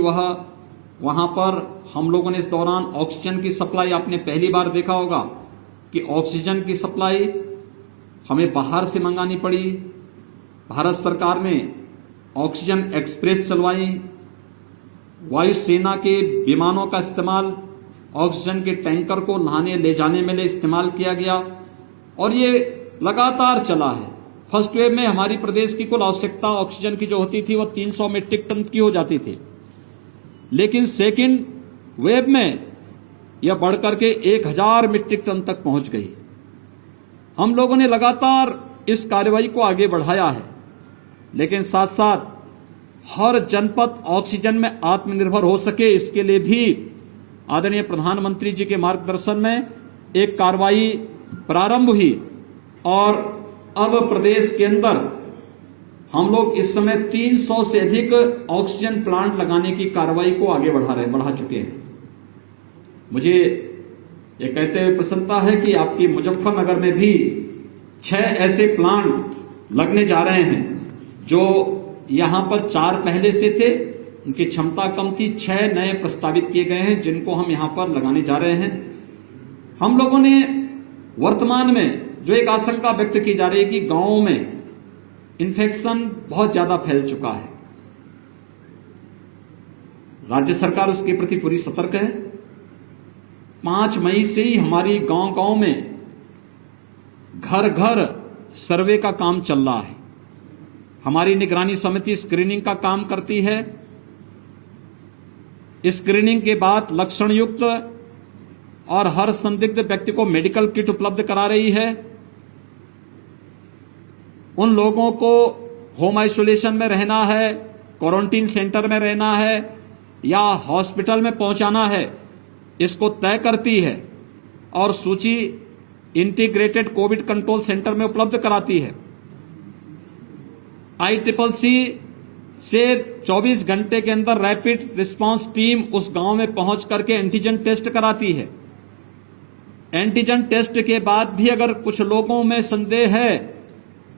वहां पर हम लोगों ने इस दौरान ऑक्सीजन की सप्लाई, आपने पहली बार देखा होगा कि ऑक्सीजन की सप्लाई हमें बाहर से मंगानी पड़ी। भारत सरकार ने ऑक्सीजन एक्सप्रेस चलवाई, वायुसेना के विमानों का इस्तेमाल ऑक्सीजन के टैंकर को लाने ले जाने में इस्तेमाल किया गया और ये लगातार चला है। फर्स्ट वेव में हमारी प्रदेश की कुल आवश्यकता ऑक्सीजन की जो होती थी वो 300 मीट्रिक टन की हो जाती थी, लेकिन सेकेंड वेव में यह बढ़कर के 1000 मीट्रिक टन तक पहुंच गई। हम लोगों ने लगातार इस कार्रवाई को आगे बढ़ाया है, लेकिन साथ साथ हर जनपद ऑक्सीजन में आत्मनिर्भर हो सके, इसके लिए भी आदरणीय प्रधानमंत्री जी के मार्गदर्शन में एक कार्रवाई प्रारंभ हुई और अब प्रदेश के अंदर हम लोग इस समय 300 से अधिक ऑक्सीजन प्लांट लगाने की कार्रवाई को आगे बढ़ा चुके हैं। मुझे ये कहते हुए प्रसन्नता है कि आपकी मुजफ्फरनगर में भी 6 ऐसे प्लांट लगने जा रहे हैं जो यहां पर 4 पहले से थे, उनकी क्षमता कम थी। 6 नए प्रस्तावित किए गए हैं जिनको हम यहां पर लगाने जा रहे हैं। हम लोगों ने वर्तमान में जो एक आशंका व्यक्त की जा रही है कि गांवों में इन्फेक्शन बहुत ज्यादा फैल चुका है, राज्य सरकार उसके प्रति पूरी सतर्क है। 5 मई से ही हमारी गांव-गांव में घर-घर सर्वे का काम चल रहा है। हमारी निगरानी समिति स्क्रीनिंग का काम करती है। स्क्रीनिंग के बाद लक्षण युक्त और हर संदिग्ध व्यक्ति को मेडिकल किट उपलब्ध करा रही है। उन लोगों को होम आइसोलेशन में रहना है, क्वारंटीन सेंटर में रहना है या हॉस्पिटल में पहुंचाना है, इसको तय करती है और सूची इंटीग्रेटेड कोविड कंट्रोल सेंटर में उपलब्ध कराती है। ICCC से 24 घंटे के अंदर रैपिड रिस्पांस टीम उस गांव में पहुंच करके एंटीजन टेस्ट कराती है। एंटीजन टेस्ट के बाद भी अगर कुछ लोगों में संदेह है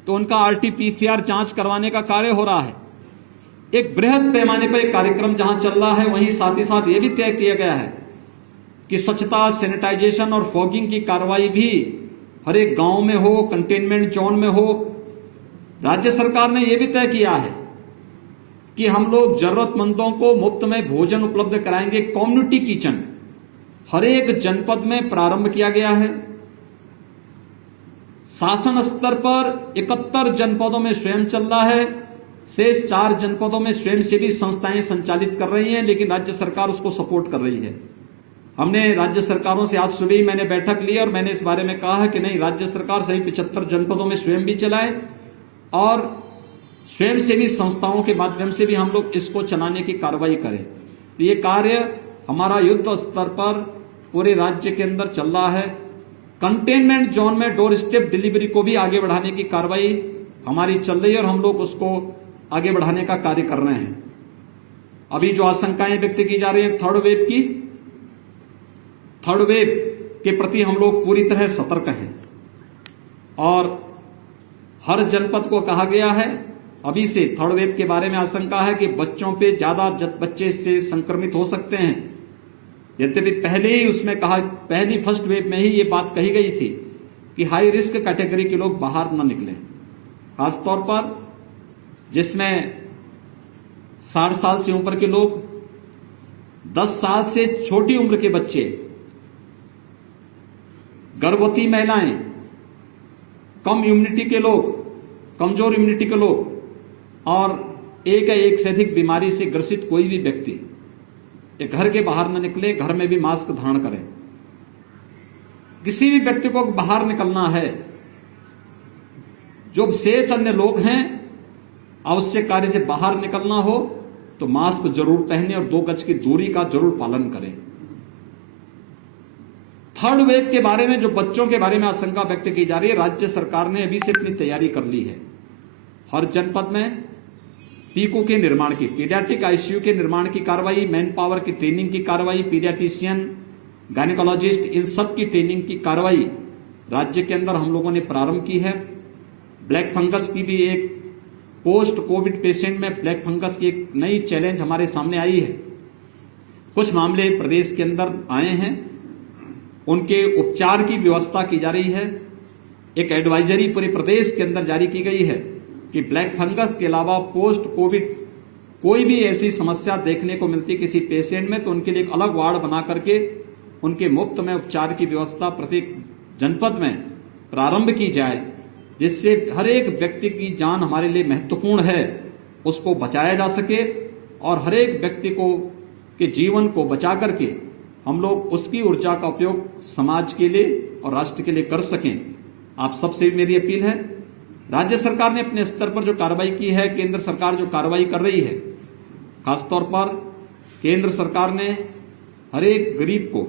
तो उनका RT-PCR जांच करवाने का कार्य हो रहा है। एक बृहद पैमाने पर एक कार्यक्रम जहां चल रहा है, वहीं साथ ही साथ ये भी तय किया गया है कि स्वच्छता, सैनिटाइजेशन और फॉगिंग की कार्रवाई भी हर एक गांव में हो, कंटेनमेंट जोन में हो। राज्य सरकार ने यह भी तय किया है कि हम लोग जरूरतमंदों को मुफ्त में भोजन उपलब्ध कराएंगे। कम्युनिटी किचन हर एक जनपद में प्रारंभ किया गया है। शासन स्तर पर 71 जनपदों में स्वयं चल रहा है, शेष 4 जनपदों में स्वयंसेवी संस्थाएं संचालित कर रही हैं, लेकिन राज्य सरकार उसको सपोर्ट कर रही है। हमने राज्य सरकारों से आज सुबह ही मैंने बैठक ली और मैंने इस बारे में कहा है कि नहीं, राज्य सरकार सही 75 जनपदों में स्वयं भी चलाए और स्वयंसेवी संस्थाओं के माध्यम से भी हम लोग इसको चलाने की कार्रवाई करें। तो ये कार्य हमारा युद्ध स्तर पर पूरे राज्य के अंदर चल रहा है। कंटेनमेंट जोन में डोर स्टेप डिलीवरी को भी आगे बढ़ाने की कार्रवाई हमारी चल रही है और हम लोग उसको आगे बढ़ाने का कार्य कर रहे हैं। अभी जो आशंकाएं व्यक्त की जा रही है थर्ड वेव के प्रति हम लोग पूरी तरह सतर्क हैं और हर जनपद को कहा गया है, अभी से थर्ड वेव के बारे में आशंका है कि बच्चों पे ज्यादा बच्चे इससे संक्रमित हो सकते हैं। यद्यपि पहले ही उसमें कहा, पहली फर्स्ट वेव में ही ये बात कही गई थी कि हाई रिस्क कैटेगरी के लोग बाहर न निकलें, खासतौर पर जिसमें 60 साल से ऊपर के लोग, 10 साल से छोटी उम्र के बच्चे, गर्भवती महिलाएं, कम इम्यूनिटी के लोग, कमजोर इम्यूनिटी के लोग और एक या एक से अधिक बीमारी से ग्रसित कोई भी व्यक्ति ये घर के बाहर न निकले, घर में भी मास्क धारण करें। किसी भी व्यक्ति को बाहर निकलना है, जो शेष अन्य लोग हैं, आवश्यक कार्य से बाहर निकलना हो तो मास्क जरूर पहने और 2 गज की दूरी का जरूर पालन करें। थर्ड वेव के बारे में जो बच्चों के बारे में आशंका व्यक्त की जा रही है, राज्य सरकार ने अभी से अपनी तैयारी कर ली है। हर जनपद में पीको के निर्माण की, पीडियाट्रिक आईसीयू के निर्माण की कार्रवाई, मैन पावर की ट्रेनिंग की कार्रवाई, पीडियाट्रिशियन, गायनेकोलॉजिस्ट, इन सब की ट्रेनिंग की कार्रवाई राज्य के अंदर हम लोगों ने प्रारंभ की है। ब्लैक फंगस की भी एक पोस्ट कोविड पेशेंट में ब्लैक फंगस की एक नई चैलेंज हमारे सामने आई है। कुछ मामले प्रदेश के अंदर आए हैं, उनके उपचार की व्यवस्था की जा रही है। एक एडवाइजरी पूरे प्रदेश के अंदर जारी की गई है कि ब्लैक फंगस के अलावा पोस्ट कोविड कोई भी ऐसी समस्या देखने को मिलती किसी पेशेंट में तो उनके लिए एक अलग वार्ड बना करके उनके मुफ्त में उपचार की व्यवस्था प्रत्येक जनपद में प्रारंभ की जाए, जिससे हर एक व्यक्ति की जान हमारे लिए महत्वपूर्ण है, उसको बचाया जा सके और हर एक व्यक्ति को के जीवन को बचा करके हम लोग उसकी ऊर्जा का उपयोग समाज के लिए और राष्ट्र के लिए कर सकें। आप सबसे मेरी अपील है, राज्य सरकार ने अपने स्तर पर जो कार्रवाई की है, केंद्र सरकार जो कार्रवाई कर रही है, खासतौर पर केंद्र सरकार ने हर एक गरीब को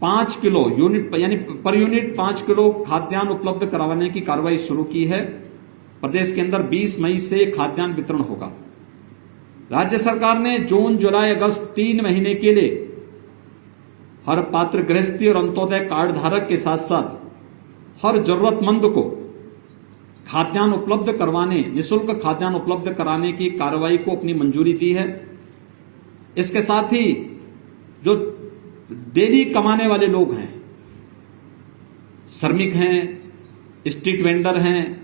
5 किलो यूनिट यानी पर यूनिट 5 किलो खाद्यान्न उपलब्ध करवाने की कार्रवाई शुरू की है। प्रदेश के अंदर 20 मई से खाद्यान्न वितरण होगा। राज्य सरकार ने जून, जुलाई, अगस्त 3 महीने के लिए हर पात्र गृहस्थी और अंत्योदय कार्ड धारक के साथ साथ हर जरूरतमंद को खाद्यान्न उपलब्ध करवाने, निःशुल्क खाद्यान्न उपलब्ध कराने की कार्रवाई को अपनी मंजूरी दी है। इसके साथ ही जो डेली कमाने वाले लोग हैं, श्रमिक हैं, स्ट्रीट वेंडर हैं,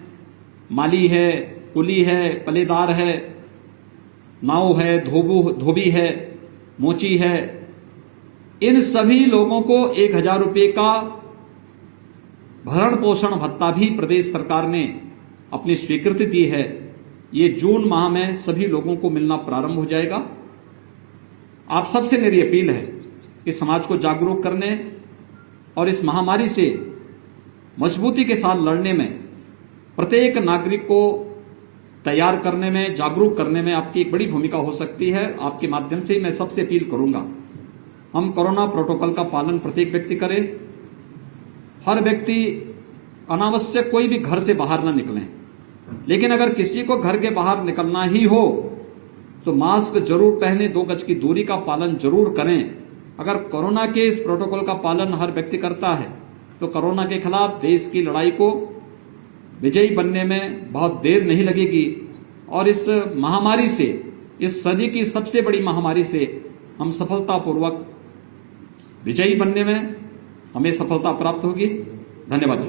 माली है, कुली है, पलेदार है, नाव है, धोबी है, मोची है, इन सभी लोगों को 1000 रुपये का भरण पोषण भत्ता भी प्रदेश सरकार ने अपनी स्वीकृति दी है। ये जून माह में सभी लोगों को मिलना प्रारंभ हो जाएगा। आप सबसे मेरी अपील है कि समाज को जागरूक करने और इस महामारी से मजबूती के साथ लड़ने में, प्रत्येक नागरिक को तैयार करने में, जागरूक करने में आपकी एक बड़ी भूमिका हो सकती है। आपके माध्यम से मैं सबसे अपील करूंगा, हम कोरोना प्रोटोकॉल का पालन प्रत्येक व्यक्ति करे। हर व्यक्ति अनावश्यक कोई भी घर से बाहर न निकलें, लेकिन अगर किसी को घर के बाहर निकलना ही हो तो मास्क जरूर पहने, 2 गज की दूरी का पालन जरूर करें। अगर कोरोना के इस प्रोटोकॉल का पालन हर व्यक्ति करता है तो कोरोना के खिलाफ देश की लड़ाई को विजयी बनने में बहुत देर नहीं लगेगी और इस महामारी से, इस सदी की सबसे बड़ी महामारी से हम सफलतापूर्वक विजयी बनने में हमें सफलता प्राप्त होगी। धन्यवाद।